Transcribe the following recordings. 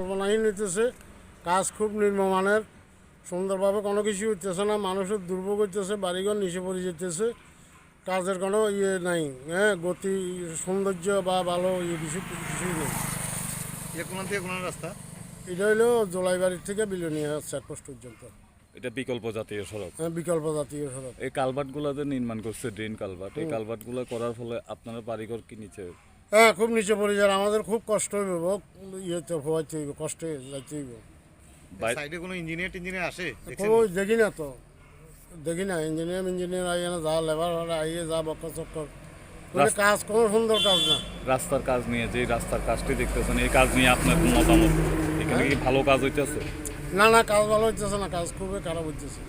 পরিকল্পনাহীন হইতেছে, কাজ খুব নিম্নমানের, সুন্দরভাবে কোনো কিছু হইতেছে না, মানুষের দুর্ভোগ হইতেছে, বাড়িঘর নিচে পড়ে যেতেছে, কাজের কোনো ইয়ে নাই, হ্যাঁ, গতি সৌন্দর্য বা ভালো ইয়ে কিছুই নেই। কোন থেকে কোন রাস্তা? এটা হইলো জোলাইবাড়ি থেকে বিলোনিয়া চেকপোস্ট পর্যন্ত। এটা বিকল্প জাতীয় সড়ক। হ্যাঁ, বিকল্প জাতীয় সড়ক। এই কালভার্টগুলো যে নির্মাণ করছে, ড্রেন কালভার্ট, এই কালভার্টগুলো করার ফলে আপনারা বাড়িঘর কি নিচে? হ্যাঁ, খুব নিচে পড়ে যায়, আমাদের খুব কষ্ট হইব, ইয়েতে হওয়াইতে হইব, কষ্টে যাইতে হইব। সাইডে কোনো ইঞ্জিনিয়ার আসে? দেখি না তো, দেখি না, ইঞ্জিনিয়ার আইয়ে না, যা লেবার আইয়ে যা বক্কর চক্কর, কাজ কোনো সুন্দর কাজ না। রাস্তার কাজ নিয়ে, যে রাস্তার কাজটি দেখতেছেন, এই কাজ নিয়ে আপনার মতামত? এখানে কি ভালো কাজ হইতেছে? না না, কাজ ভালো হইতেছে না, কাজ খুবই খারাপ হইতেছে।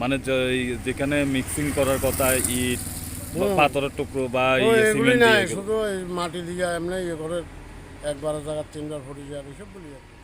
মানে যেখানে মিক্সিং করার কথা, ইট পাথরের টুকরো বা এগুলি নাই, শুধু এই মাটি দিয়ে এমনি ইয়ে করে একবারের জায়গা 3বার ফুটি যায়, এইসব বলি আর কি।